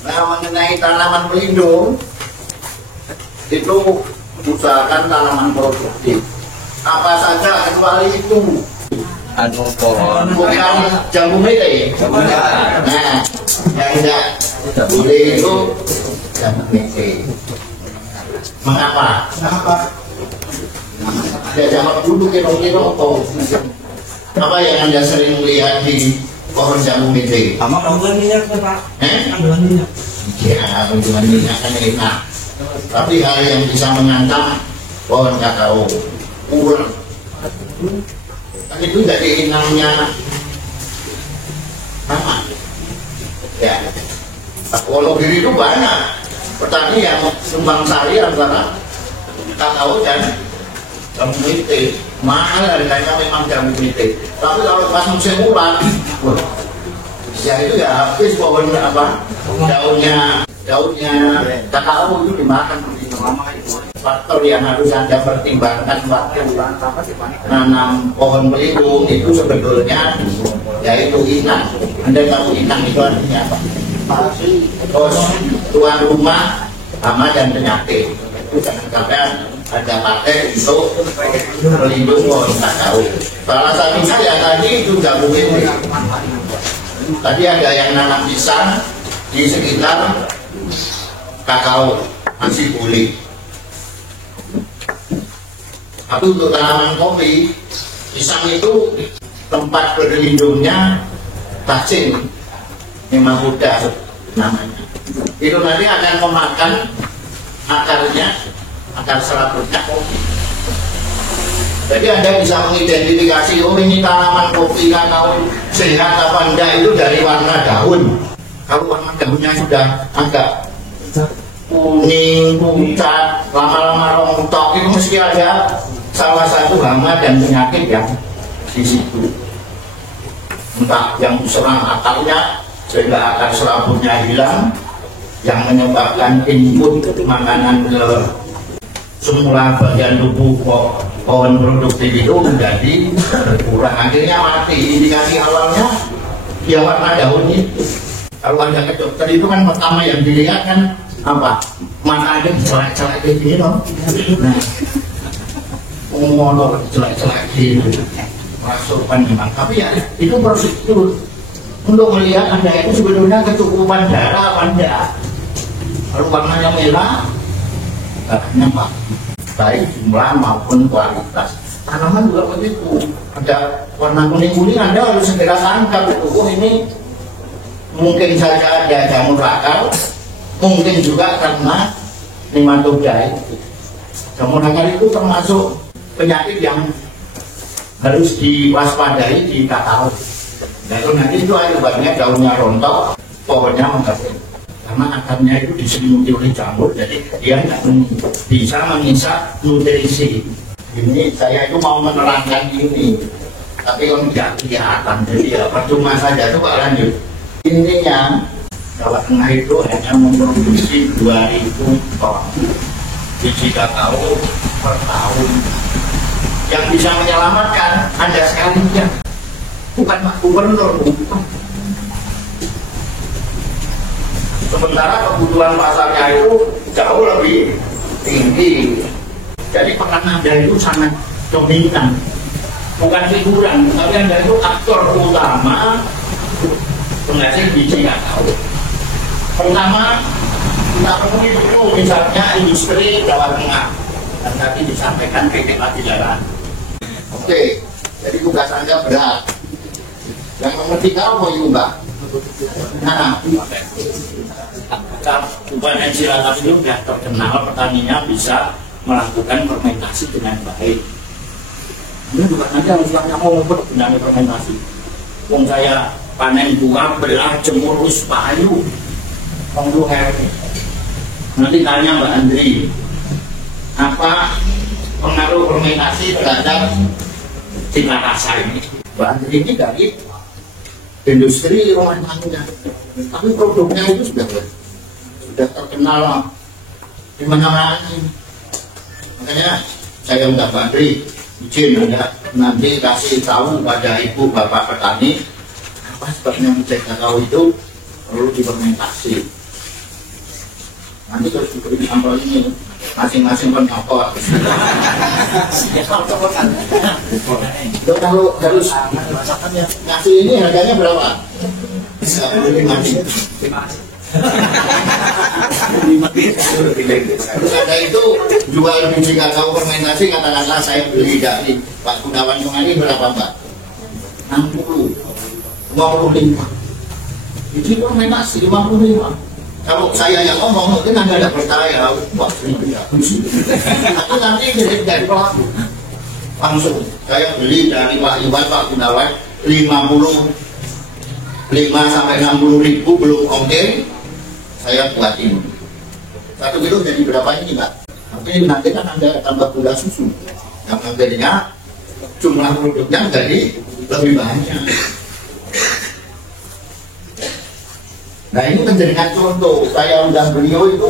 Nah, mengenai tanaman pelindung itu usahakan tanaman produktif. Apa saja kecuali itu. Pohon Bukan jambu mete. Nah, yang tidak boleh itu jambu mete. Mengapa? Ada zaman dulu kira-kira apa yang Anda sering lihat di pohon jambu mete? sama kandungan minyak Pak. Kandungan minyak. Ya, kandungan minyak kan enak. Tapi hal yang bisa mengancam pohon kakao, ular. Kan itu jadi inangnya sama. Ya, kalau diri itu banyak petani yang sumbang sari antara kakao dan jambu mete. Mahal harganya memang jambu mete. Tapi kalau pas musim ulang, ya itu ya habis pohon apa daunnya kakao itu dimakan begitu lama itu. Faktor yang harus Anda pertimbangkan waktu nanam pohon pelindung itu sebetulnya yaitu inang. Anda tahu inang itu artinya apa? Terus tuan rumah hama dan penyakit. Itu jangan sampai Anda pakai untuk pelindung pohon kakao. Salah satunya ya tadi itu jambu mete. Tadi ada yang nanam pisang di sekitar kakao masih boleh. Tapi untuk tanaman kopi, pisang itu tempat berlindungnya cacing, memang mudah namanya. Itu nanti akan memakan akarnya, akar serabutnya kopi. Jadi Anda bisa mengidentifikasi, oh ini tanaman kopi kakao sehat apa enggak itu dari warna daun. Kalau warna daunnya sudah agak kuning, pucat, lama-lama rontok, itu mesti ada salah satu hama dan penyakit yang di situ. Entah yang serang akarnya sehingga akar serabutnya hilang, yang menyebabkan input makanan ke semula bagian tubuh pohon produktif itu menjadi berkurang, akhirnya mati. Indikasi awalnya ya warna daun itu. Kalau Anda ke dokter itu kan pertama yang dilihat kan apa? Mana ada celak-celak kayak gini loh. Nah, ngomong celak-celak gitu masukkan memang. Tapi ya itu prosedur untuk melihat Anda itu sebetulnya kecukupan darah apa enggak. Kalau warnanya merah, darahnya apa? Baik jumlah maupun kualitas. Tanaman juga begitu. Ada warna kuning-kuning, Anda harus segera tangkap itu. Oh ini mungkin saja ada jamur akar, mungkin juga karena nematoda itu. Jamur akar itu termasuk penyakit yang harus diwaspadai di kakao. Lalu nanti itu akibatnya daunnya rontok, pohonnya mengkering. Karena akarnya itu diselimuti oleh jamur, jadi dia tidak bisa mengisap nutrisi. Ini saya itu mau menerangkan ini, tapi kalau tidak kelihatan, jadi ya percuma saja. Coba lanjut. Intinya Jawa Tengah itu hanya memproduksi 2.000 ton biji kakao per tahun. Yang bisa menyelamatkan Anda sekalinya, bukan Pak Gubernur. Sementara kebutuhan pasarnya itu jauh lebih tinggi. Jadi peran Anda itu sangat dominan, bukan figuran, tapi Anda itu aktor utama penghasil biji kakao. Pertama, kita penuhi dulu misalnya industri Jawa Tengah, dan tadi disampaikan PT Pajajaran. Oke, jadi tugas Anda berat. Yang nomor 3 mau Mbak. Nah, Kabupaten Cilacap itu sudah terkenal petaninya bisa melakukan fermentasi dengan baik. Ini juga nanti harus tanya mau dengan fermentasi. Wong saya panen buah, belah, jemur, payu, pengduher. Nanti tanya Mbak Andri, apa pengaruh fermentasi terhadap cita rasa ini? Mbak Andri ini dari industri rumah tangga, tapi produknya itu sudah terkenal di mana-mana. Makanya saya undang Mbak Andri, izin Anda nanti kasih tahu pada ibu bapak petani apa sebabnya biji kakao itu perlu difermentasi. Nanti terus diberi sampel ini masing-masing penyokot. Itu kalau harus ngasih ini harganya berapa? Bisa lebih mati. Terus ada itu jual biji kakao fermentasi, katakanlah saya beli dari Pak Gunawan kemarin berapa Mbak? 60, 55. Biji fermentasi 55. Kalau saya yang ngomong mungkin Anda tidak percaya. Wah, ini bagus. Tapi nanti dari pelaku langsung saya beli dari Pak Iwan, Pak Gunawan 55 sampai 60 ribu belum oke. Saya buatin 1 kilo jadi berapa ini Mbak? Tapi nanti kan Anda tambah gula susu yang akhirnya jumlah produknya jadi lebih banyak. Nah ini menjadikan contoh, saya undang beliau itu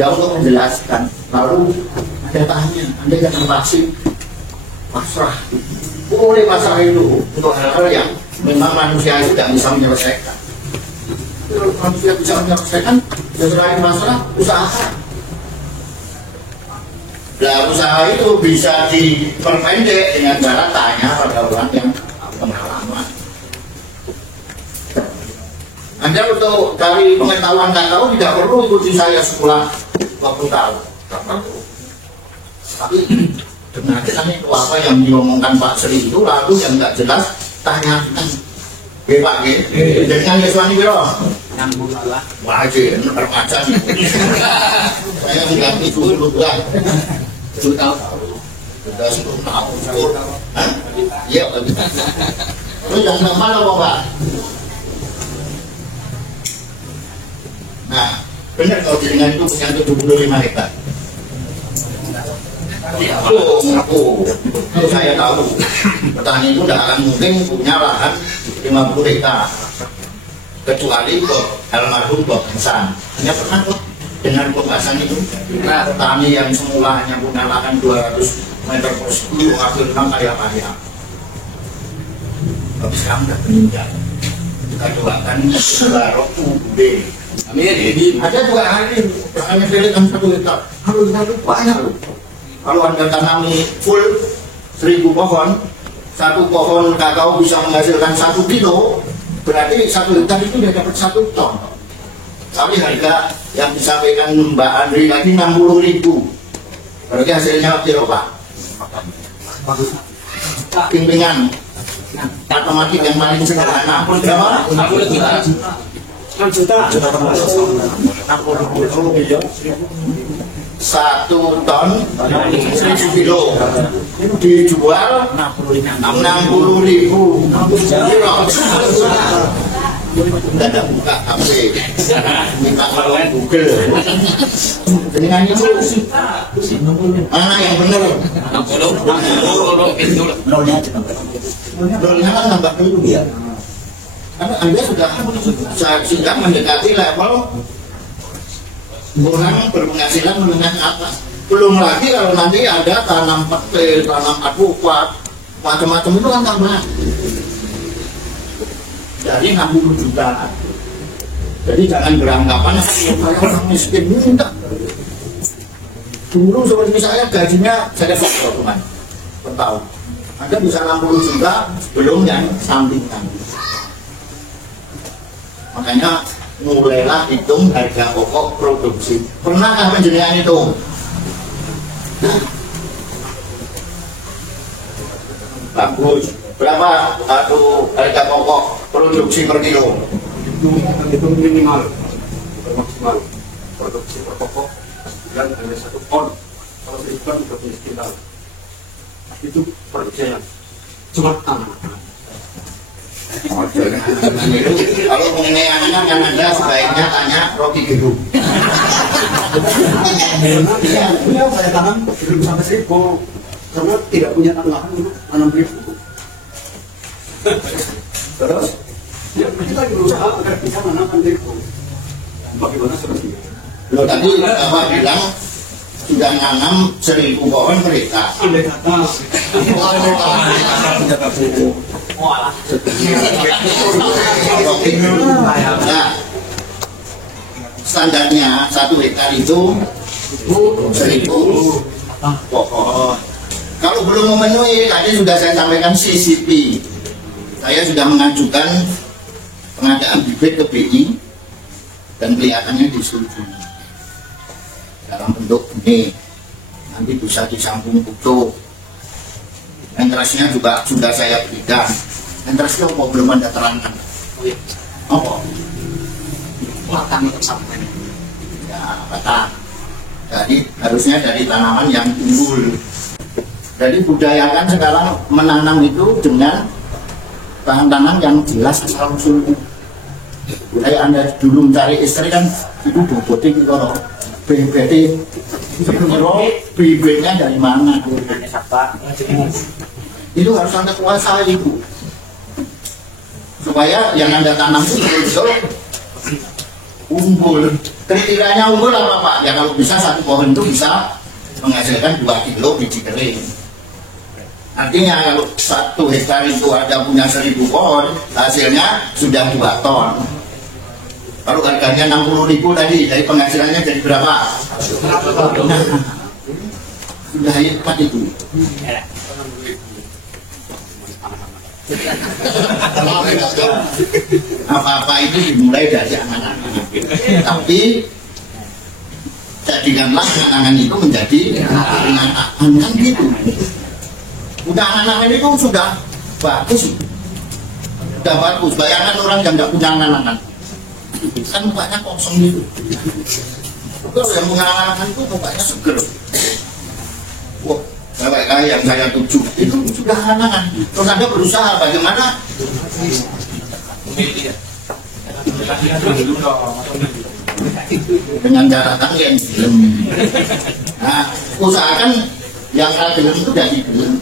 ya untuk menjelaskan. Lalu ada tanya, Anda jangan pasti pasrah. Boleh pasrah itu untuk hal-hal yang memang manusia itu tidak bisa menyelesaikan. Kalau manusia bisa menyelesaikan, selain pasrah, usaha. Nah usaha itu bisa diperpendek dengan cara tanya pada orang yang pengalaman. Anda untuk cari pengetahuan kakao tidak perlu ikuti saya sekolah 20 tahun. Tak perlu. Tapi dengarkan itu apa yang diomongkan Pak Sri itu, lalu yang tidak jelas tanyakan. Oke Pak, jadi kan Yeswani biro? 62. Wajib, terpacang. Saya tidak itu dulu bulan. 7 tahun. Sudah 10 tahun. Iya, terus yang mana Pak? Nah, benar kalau jaringan itu punya 75 hektar. Aku saya tahu petani itu tidak akan mungkin punya lahan 50 hektar kecuali almarhum Bob Hasan. Hanya pernah kok dengan Bob Hasan itu petani yang semula hanya punya lahan 200 meter persegi akhirnya kaya-kaya. Tapi sekarang sudah meninggal. Kita doakan Barok Ude. Amin. Ada juga hari hanya pilihan 1 hektar. Kalau kita banyak loh. Kalau Anda tanami full 1000 pohon, 1 pohon kakao bisa menghasilkan 1 kilo, berarti 1 hektar itu sudah dapat 1 ton. Tapi harga yang disampaikan Mbak Andri lagi 60.000. Berarti hasilnya kilo Pak. Bimbingan matematik yang paling sederhana. Berapa? 6 juta. 1 ton 1000 kilo dijual 60.000. Tidak ada buka HP, minta perlahan Google. Dengan itu mana yang benar? 60. Nolnya kan nambah dulu ya. Karena Anda sudah mendekati level orang berpenghasilan menengah atas. Belum lagi kalau nanti ada tanam petai, tanam alpukat, macam-macam itu kan tambah. Jadi 60 juta. Jadi jangan beranggapan saya orang miskin ini enggak. Dulu seperti saya gajinya saya potongan per tahun. Anda bisa 60 juta belum yang sampingan. Makanya mulailah hitung harga pokok produksi. Pernahkah penjenengan itu? Bagus. Berapa harga pokok produksi per kilo? Itu minimal, maksimal. Produksi per pokok dan hanya 1 ton. Kalau 1 ton berarti sekitar itu percaya. Cuma tanah. Kalau mengenai anak yang Anda sebaiknya tanya Rocky Gerung. Iya, saya tanam belum sampai 1000 karena tidak punya lahan untuk tanam 1000. Terus, ya kita lagi berusaha agar bisa menanam 1000. Bagaimana seperti itu? Loh tadi Bapak bilang sudah nanam 1000 pohon per hektar. Andai kata, Nah, standarnya 1 hektar itu 1.000 pohon. Kalau belum memenuhi, tadi sudah saya sampaikan CCP. Saya sudah mengajukan pengadaan bibit ke BI dan kelihatannya disetujui dalam bentuk ini. Nanti bisa disambung utuh. Entrasnya juga sudah saya berikan. Entrasnya apa belum ada terangkan? Apa? Batang untuk sampai. Ya, batang. Jadi harusnya dari tanaman yang unggul. Jadi budayakan sekarang menanam itu dengan bahan-bahan yang jelas asal usulnya. Budaya Anda dulu mencari istri kan itu bobotnya gitu loh. Bibitnya dari mana? Itu harus Anda kuasai itu. Supaya yang Anda tanam itu betul-betul unggul. Kriterianya unggul apa Pak? Ya kalau bisa satu pohon itu bisa menghasilkan 2 kilo biji kering. Artinya kalau 1 hektar itu ada punya 1.000 pohon, hasilnya sudah 2 ton. Kalau harganya 60.000 tadi, dari penghasilannya jadi berapa? Nah, sudah hebat itu. Apa-apa itu dimulai dari anak-anak. Tapi jadikanlah anak-anak itu menjadi anak-anak kan gitu. Udah anak-anak ini tuh sudah bagus. Sudah bagus. Bayangkan orang yang nggak punya anak-anak. Kan mukanya kosong gitu. Kalau yang punya anak-anak itu mukanya seger. Wah, kayak yang saya tuju itu sudah anak-anak. Terus Anda berusaha bagaimana? Dengan cara kalian. Nah, usahakan yang kalian itu dari gelem.